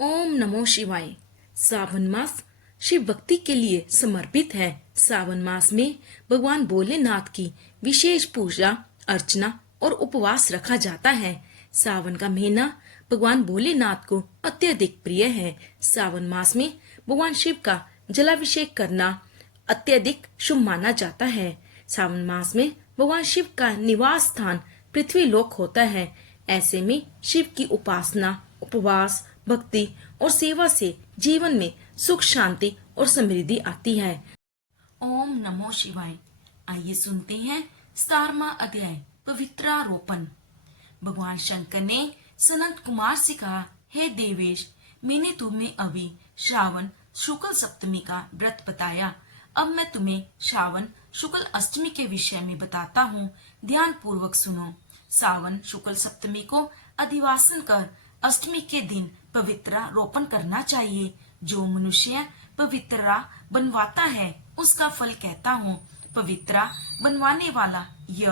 ओम नमो शिवाय। सावन मास शिव भक्ति के लिए समर्पित है। सावन मास में भगवान भोलेनाथ की विशेष पूजा अर्चना और उपवास रखा जाता है। सावन का महीना भगवान भोलेनाथ को अत्यधिक प्रिय है। सावन मास में भगवान शिव का जलाभिषेक करना अत्यधिक शुभ माना जाता है। सावन मास में भगवान शिव का निवास स्थान पृथ्वी लोक होता है। ऐसे में शिव की उपासना, उपवास, भक्ति और सेवा से जीवन में सुख, शांति और समृद्धि आती है। ओम नमो शिवाय। आइए सुनते हैं 17वां अध्याय पवित्रारोपण। भगवान शंकर ने सनत कुमार से कहा, हे देवेश, मैंने तुम्हें अभी श्रावण शुक्ल सप्तमी का व्रत बताया। अब मैं तुम्हें श्रावण शुक्ल अष्टमी के विषय में बताता हूँ। ध्यान पूर्वक सुनो। सावन शुक्ल सप्तमी को अधिवासन कर अष्टमी के दिन पवित्रारोपण करना चाहिए। जो मनुष्य पवित्रा बनवाता है उसका फल कहता हूँ। पवित्रा बनवाने वाला यज्ञ,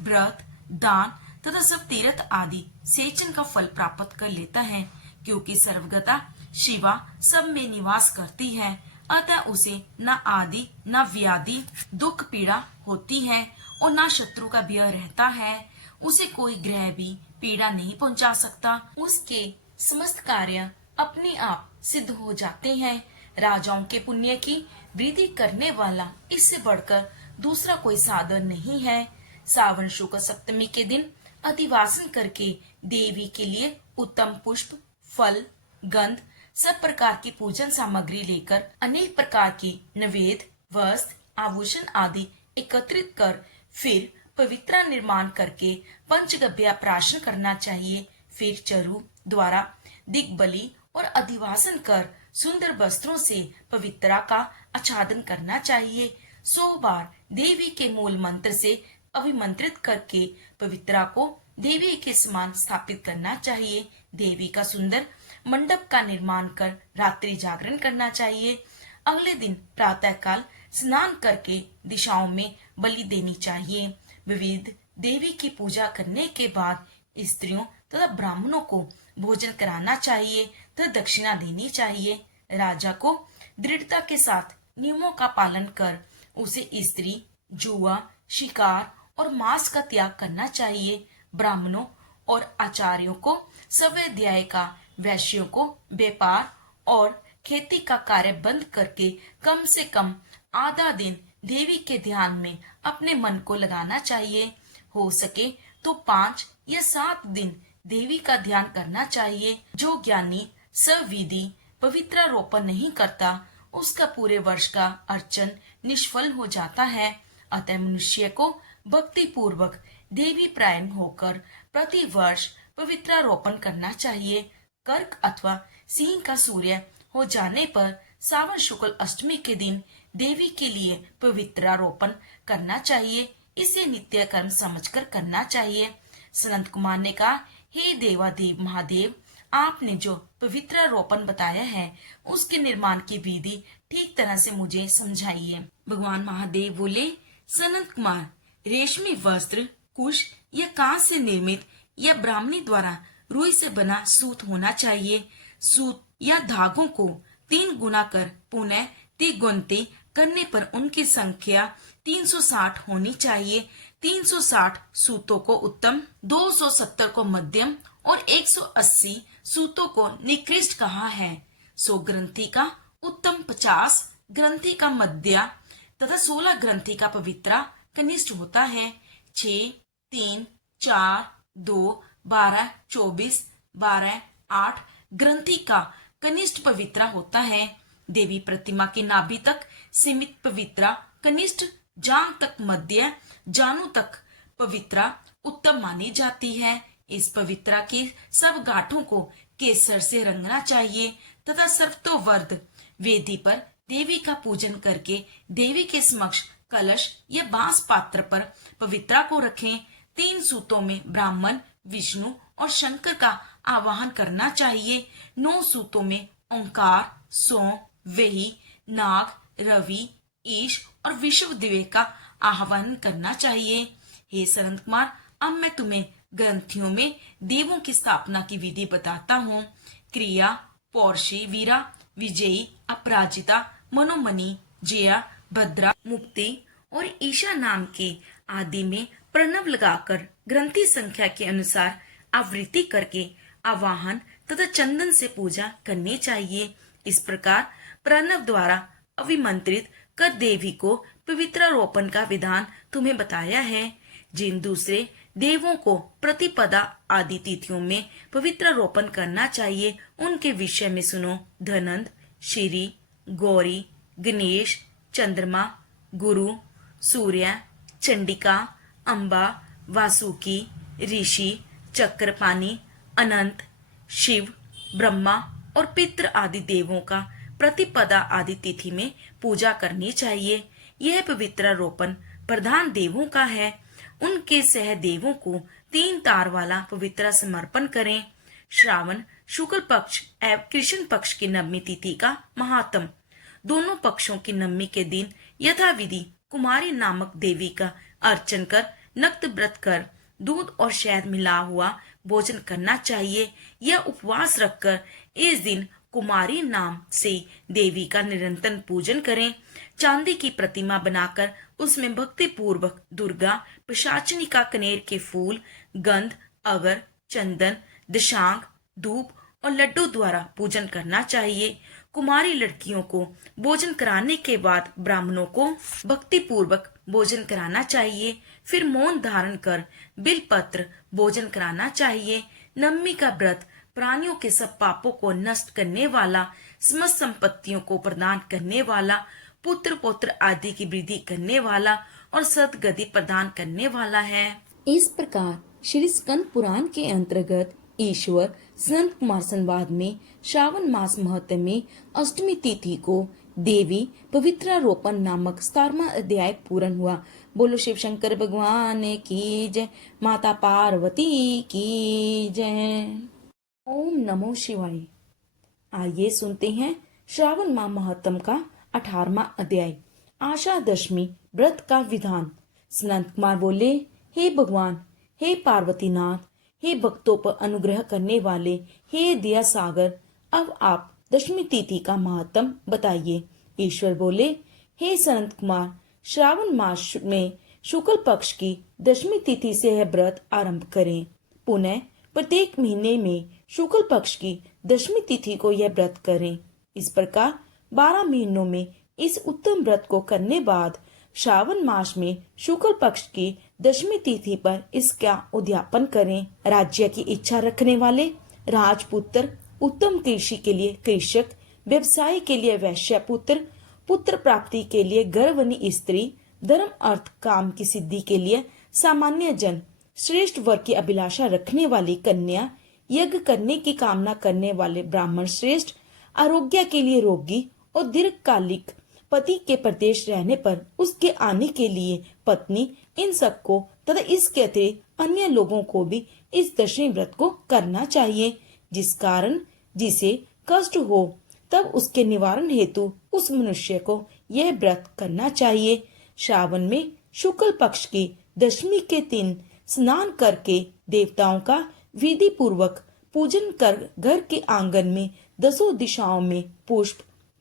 व्रत, दान तथा सब तीर्थ आदि सेचन का फल प्राप्त कर लेता है, क्योंकि सर्वगता शिवा सब में निवास करती है। अतः उसे न आदि न व्याधि दुख पीड़ा होती है और न शत्रु का भय रहता है। उसे कोई ग्रह भी पीड़ा नहीं पहुंचा सकता। उसके समस्त कार्य अपने आप सिद्ध हो जाते हैं। राजाओं के पुण्य की वृद्धि करने वाला इससे बढ़कर दूसरा कोई साधन नहीं है। सावन शुक्ल सप्तमी के दिन अधिवासन करके देवी के लिए उत्तम पुष्प, फल, गंध, सब प्रकार की पूजन सामग्री लेकर अनेक प्रकार की नैवेद्य, वस्त्र, आभूषण आदि एकत्रित कर फिर पवित्रा निर्माण करके पंचगव्य प्राशन करना चाहिए। फिर चरु द्वारा दिग्बली और अधिवासन कर सुंदर वस्त्रों से पवित्रा का आच्छादन करना चाहिए। 100 बार देवी के मूल मंत्र से अभिमंत्रित करके पवित्रा को देवी के समान स्थापित करना चाहिए। देवी का सुंदर मंडप का निर्माण कर रात्रि जागरण करना चाहिए। अगले दिन प्रातः काल स्नान करके दिशाओं में बलि देनी चाहिए। विविध देवी की पूजा करने के बाद स्त्रियों तथा ब्राह्मणों को भोजन कराना चाहिए तथा दक्षिणा देनी चाहिए। राजा को दृढ़ता के साथ नियमों का पालन कर उसे स्त्री, जुआ, शिकार और मांस का त्याग करना चाहिए। ब्राह्मणों और आचार्यों को स्वाध्याय का, वैश्यों को व्यापार और खेती का कार्य बंद करके कम से कम आधा दिन देवी के ध्यान में अपने मन को लगाना चाहिए। हो सके तो 5 या 7 दिन देवी का ध्यान करना चाहिए। जो ज्ञानी सविधि पवित्रारोपण नहीं करता उसका पूरे वर्ष का अर्चन निष्फल हो जाता है। अतः मनुष्य को भक्ति पूर्वक देवी प्रायण होकर प्रति वर्ष पवित्रारोपण करना चाहिए। कर्क अथवा सिंह का सूर्य हो जाने पर सावन शुक्ल अष्टमी के दिन देवी के लिए पवित्रारोपण करना चाहिए। इसे नित्य कर्म समझकर करना चाहिए। सनत कुमार ने कहा, हे देवादेव महादेव, आपने जो पवित्रारोपण बताया है उसके निर्माण की विधि ठीक तरह से मुझे समझाइए। भगवान महादेव बोले, सनत कुमार, रेशमी वस्त्र, कुश या कांस से निर्मित या ब्राह्मणी द्वारा रुई से बना सूत होना चाहिए। सूत या धागों को 3 गुना कर पुनः तिगुंती करने पर उनकी संख्या 360 होनी चाहिए। 360 सूतों को उत्तम, 270 को मध्यम और 180 सूतों को निकृष्ट कहा है। 100 ग्रंथि का उत्तम, 50 ग्रंथि का मध्य तथा 16 ग्रंथि का पवित्रा कनिष्ठ होता है। 6, 3, 4, 2, 12, 24, 12, 8 ग्रंथि का कनिष्ठ पवित्रा होता है। देवी प्रतिमा की नाभि तक सीमित पवित्रा कनिष्ठ, जांग तक मध्य, जानू तक पवित्रा उत्तम मानी जाती है। इस पवित्रा के सब गांठों को केसर से रंगना चाहिए तथा सर्वतोवर्ध वेदी पर देवी का पूजन करके देवी के समक्ष कलश या बांस पात्र पर पवित्रा को रखें। 3 सूतों में ब्राह्मण, विष्णु और शंकर का आवाहन करना चाहिए। 9 सूतों में ओंकार, सोम, वेही, नाग, रवि, ईश और विश्व दिव्य का आह्वान करना चाहिए। हे सनत कुमार, अब मैं तुम्हें ग्रंथियों में देवों की स्थापना की विधि बताता हूँ। क्रिया पौर्षी, वीरा, विजयी, अपराजिता, मनोमणि, जया, भद्रा, मुक्ति और ईशा नाम के आदि में प्रणव लगाकर ग्रंथि संख्या के अनुसार आवृत्ति करके आवाहन तथा चंदन से पूजा करनी चाहिए। इस प्रकार प्रणव द्वारा अभिमंत्रित कर देवी को पवित्रारोपण का विधान तुम्हें बताया है। जिन दूसरे देवों को प्रतिपदा आदि तिथियों में पवित्रारोपण करना चाहिए उनके विषय में सुनो। धनंद, श्री, गौरी, गणेश, चंद्रमा, गुरु, सूर्य, चंडिका, अंबा, वासुकी, ऋषि, चक्रपाणी, अनंत, शिव, ब्रह्मा और पितृ आदि देवों का प्रतिपदा आदि तिथि में पूजा करनी चाहिए। यह पवित्रारोपण प्रधान देवों का है। उनके सह देवों को 3 तार वाला पवित्र समर्पण करें। श्रावण शुक्ल पक्ष एवं कृष्ण पक्ष की नवमी तिथि का महात्म। दोनों पक्षों की नवमी के दिन यथाविधि कुमारी नामक देवी का अर्चन कर नक्त व्रत कर दूध और शहद मिला हुआ भोजन करना चाहिए। यह उपवास रखकर इस दिन कुमारी नाम से देवी का निरंतर पूजन करें। चांदी की प्रतिमा बनाकर उसमें भक्ति पूर्वक दुर्गा, पिशाचिनी कनेर के फूल, गंध, अगर, चंदन, दशांग, धूप और लड्डू द्वारा पूजन करना चाहिए। कुमारी लड़कियों को भोजन कराने के बाद ब्राह्मणों को भक्ति पूर्वक भोजन कराना चाहिए। फिर मौन धारण कर बिलपत्र भोजन कराना चाहिए। नवमी का व्रत प्राणियों के सब पापों को नष्ट करने वाला, समस्त संपत्तियों को प्रदान करने वाला, पुत्र पौत्र आदि की वृद्धि करने वाला और सदगति प्रदान करने वाला है। इस प्रकार श्री स्कंद पुराण के अंतर्गत ईश्वर संत कुमार संवाद में श्रावण मास महत्व में अष्टमी तिथि को देवी पवित्रारोपण नामक 17वां अध्याय पूर्ण हुआ। बोलो शिव शंकर भगवान की जय, माता पार्वती की जय। ओम नमो शिवाय। आइए सुनते हैं श्रावण माह महत्म का 18वां अध्याय, आशा दशमी व्रत का विधान। संत कुमार बोले, हे भगवान, हे पार्वतीनाथ, हे भक्तों पर अनुग्रह करने वाले, हे दया सागर, अब आप दशमी तिथि का महत्म बताइए। ईश्वर बोले, हे संत कुमार, श्रावण मास में शुक्ल पक्ष की दशमी तिथि से यह व्रत आरंभ करें। पुनः प्रत्येक महीने में शुक्ल पक्ष की दशमी तिथि को यह व्रत करें। इस प्रकार 12 महीनों में इस उत्तम व्रत को करने बाद श्रावण मास में शुक्ल पक्ष की दशमी तिथि पर इसका उद्यापन करें। राज्य की इच्छा रखने वाले राजपुत्र, उत्तम कृषि के लिए कृषक, व्यवसाय के लिए वैश्य पुत्र, पुत्र प्राप्ति के लिए गर्भवती स्त्री, धर्म अर्थ काम की सिद्धि के लिए सामान्य जन, श्रेष्ठ वर्ग की अभिलाषा रखने वाली कन्या, यज्ञ करने की कामना करने वाले ब्राह्मण श्रेष्ठ, आरोग्य के लिए रोगी और दीर्घकालिक पति के प्रदेश रहने पर उसके आने के लिए पत्नी, इन सबको तथा इसके अतिरिक्त अन्य लोगों को भी इस दशमी व्रत को करना चाहिए। जिस कारण जिसे कष्ट हो तब उसके निवारण हेतु उस मनुष्य को यह व्रत करना चाहिए। श्रावण में शुक्ल पक्ष की दशमी के दिन स्नान करके देवताओं का विधि पूर्वक पूजन कर घर के आंगन में 10 दिशाओं में पुष्प,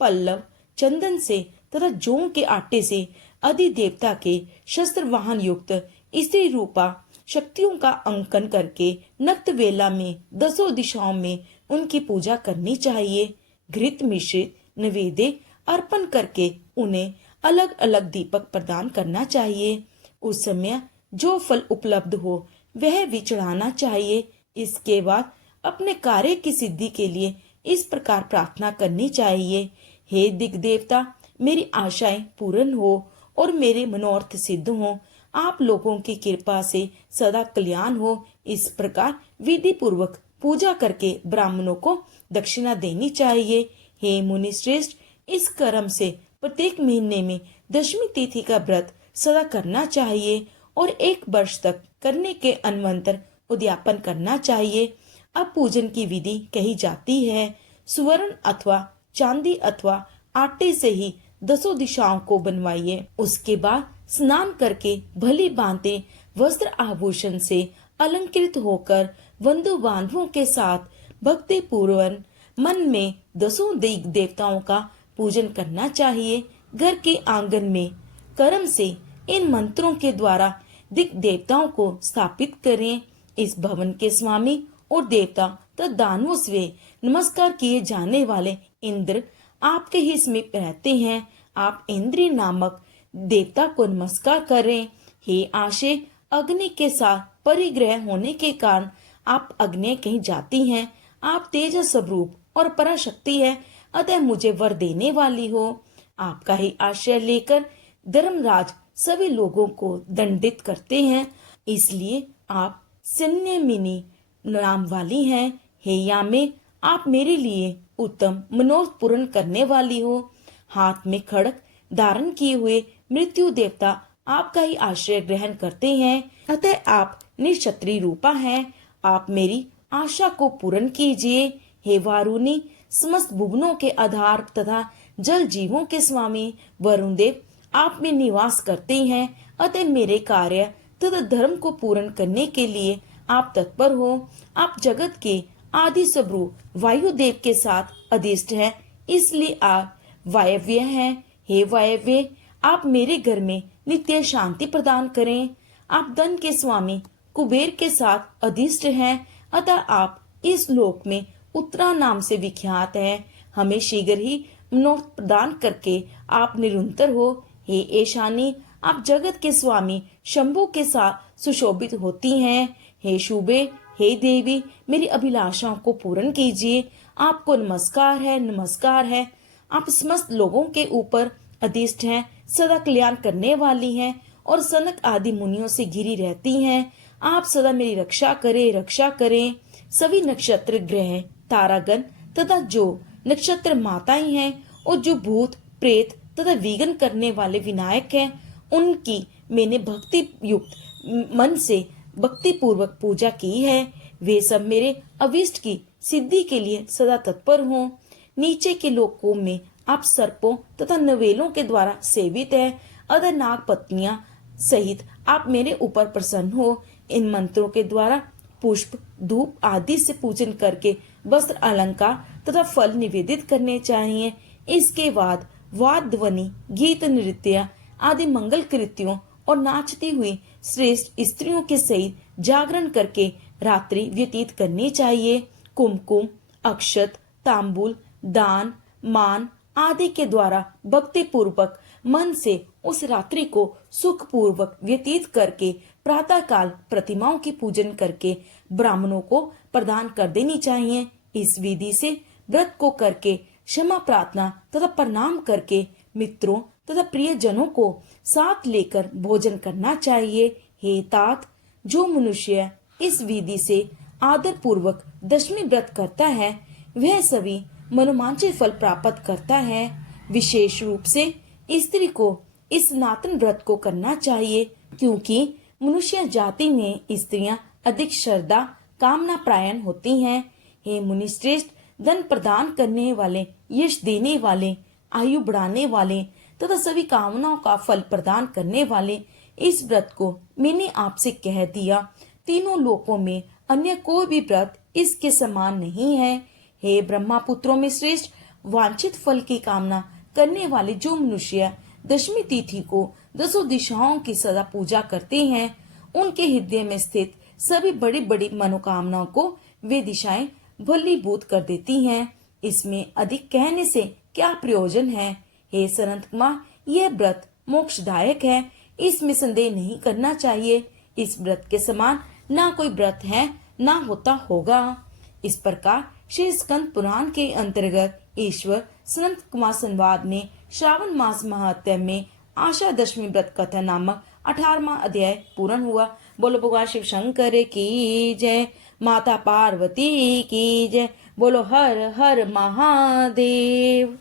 पल्लव, चंदन से तथा जौ के आटे से अधिदेवता के शस्त्र वाहन युक्त स्त्री रूपा शक्तियों का अंकन करके नक्त वेला में 10 दिशाओं में उनकी पूजा करनी चाहिए। घृत मिश्रित नैवेद्य अर्पण करके उन्हें अलग अलग दीपक प्रदान करना चाहिए। उस समय जो फल उपलब्ध हो वह भी चढ़ाना चाहिए। इसके बाद अपने कार्य की सिद्धि के लिए इस प्रकार प्रार्थना करनी चाहिए, हे दिग् देवता, मेरी आशाएं पूर्ण हो और मेरे मनोरथ सिद्ध हो। आप लोगों की कृपा से सदा कल्याण हो। इस प्रकार विधि पूर्वक पूजा करके ब्राह्मणों को दक्षिणा देनी चाहिए। हे मुनि श्रेष्ठ, इस कर्म से प्रत्येक महीने में दशमी तिथि का व्रत सदा करना चाहिए और 1 वर्ष तक करने के अनवंतर उद्यापन करना चाहिए। अब पूजन की विधि कही जाती है। सुवर्ण अथवा चांदी अथवा आटे से ही 10 दिशाओं को बनवाइए। उसके बाद स्नान करके भली भांति वस्त्र आभूषण से अलंकृत होकर बंधु बांधवों के साथ भक्ति पूर्वक मन में दसों देवताओं का पूजन करना चाहिए। घर के आंगन में कर्म से इन मंत्रों के द्वारा दिक देवताओं को स्थापित करें। इस भवन के स्वामी और देवता तथा दानवों से नमस्कार किए जाने वाले इंद्र आपके ही समीप रहते हैं। आप इंद्री नामक देवता को नमस्कार करें। हे आशे, अग्नि के साथ परिग्रह होने के कारण आप अग्नि कहीं जाती हैं। आप तेज स्वरूप और पराशक्ति है, अतः मुझे वर देने वाली हो। आपका ही आश्रय लेकर धर्मराज सभी लोगों को दंडित करते हैं, इसलिए आप संयमिनी नाम वाली हैं। हे यामे, आप मेरे लिए उत्तम मनोरथ पूर्ण करने वाली हो। हाथ में खड़ग धारण किए हुए मृत्यु देवता आपका ही आश्रय ग्रहण करते हैं, अतः आप निक्षत्री रूपा हैं। आप मेरी आशा को पूर्ण कीजिए। हे वारुणी, समस्त भुवनों के आधार तथा जल जीवों के स्वामी वरुण देव आप में निवास करते हैं, अतः मेरे कार्य तथा धर्म को पूर्ण करने के लिए आप तत्पर हो। आप जगत के आदि स्वरूप वायु देव के साथ अधिष्ठ हैं, इसलिए आप वायव्य हैं। हे वायव्य, आप मेरे घर में नित्य शांति प्रदान करें। आप धन के स्वामी कुबेर के साथ अधिष्ठ हैं, अतः आप इस लोक में उत्तरा नाम से विख्यात हैं। हमें शीघ्र ही मनोरथ प्रदान करके आप निरंतर हो। हे ईशानी, आप जगत के स्वामी शंभु के साथ सुशोभित होती हैं। हे शुभे, हे देवी, मेरी अभिलाषाओं को पूर्ण कीजिए। आपको नमस्कार है, नमस्कार है। आप समस्त लोगों के ऊपर अधिष्ठ हैं, सदा कल्याण करने वाली हैं और सनक आदि मुनियों से घिरी रहती हैं। आप सदा मेरी रक्षा करें, रक्षा करें। सभी नक्षत्र ग्रह तारागण तथा जो नक्षत्र माताएं हैं और जो भूत प्रेत तथा विघ्न करने वाले विनायक हैं, उनकी मैंने भक्ति युक्त मन से भक्ति पूर्वक पूजा की है। वे सब मेरे अभिष्ट की सिद्धि के लिए सदा तत्पर हों। नीचे के लोकों में आप सर्पों तथा नवेलों के द्वारा सेवित है, अतः नाग पत्नियां सहित आप मेरे ऊपर प्रसन्न हो। इन मंत्रों के द्वारा पुष्प धूप आदि से पूजन करके वस्त्र अलंकार तथा फल निवेदित करने चाहिए। इसके बाद वाद ध्वनि गीत नृत्य आदि मंगल कृत्यों और नाचती हुई श्रेष्ठ स्त्रियों के सहित जागरण करके रात्रि व्यतीत करनी चाहिए। कुमकुम अक्षत तांबूल दान मान आदि के द्वारा भक्ति पूर्वक मन से उस रात्रि को सुख पूर्वक व्यतीत करके प्रातः काल प्रतिमाओं की पूजन करके ब्राह्मणों को प्रदान कर देनी चाहिए। इस विधि से व्रत को करके क्षमा प्रार्थना तथा प्रणाम करके मित्रों तथा प्रियजनों को साथ लेकर भोजन करना चाहिए। हे तात, जो मनुष्य इस विधि से आदर पूर्वक दशमी व्रत करता है, वह सभी मनोवांछित फल प्राप्त करता है। विशेष रूप से स्त्री को इस सनातन व्रत को करना चाहिए, क्योंकि मनुष्य जाति में स्त्रियां अधिक श्रद्धा कामना प्रायण होती हैं। हे मुनिश्रेष्ठ, धन प्रदान करने वाले, यश देने वाले, आयु बढ़ाने वाले तथा सभी कामनाओं का फल प्रदान करने वाले इस व्रत को मैंने आपसे कह दिया। तीनों लोकों में अन्य कोई भी व्रत इसके समान नहीं है। हे ब्रह्मा पुत्रों में श्रेष्ठ, वांछित फल की कामना करने वाले जो मनुष्य दशमी तिथि को दसों दिशाओं की सदा पूजा करते हैं, उनके हृदय में स्थित सभी बड़ी बड़ी मनोकामनाओं को वे दिशाएं भलीभूत कर देती हैं। इसमें अधिक कहने से क्या प्रयोजन है। हे सनत कुमार, यह व्रत मोक्षदायक है, इसमें संदेह नहीं करना चाहिए। इस व्रत के समान ना कोई व्रत है ना होता होगा। इस प्रकार श्री स्कंद पुराण के अंतर्गत ईश्वर सनत कुमार संवाद में श्रावण मास महात्म्य में आशा दशमी व्रत कथा नामक 18वां अध्याय पूर्ण हुआ। बोलो भगवान शिव शंकर की जय, माता पार्वती की जय, बोलो हर हर महादेव।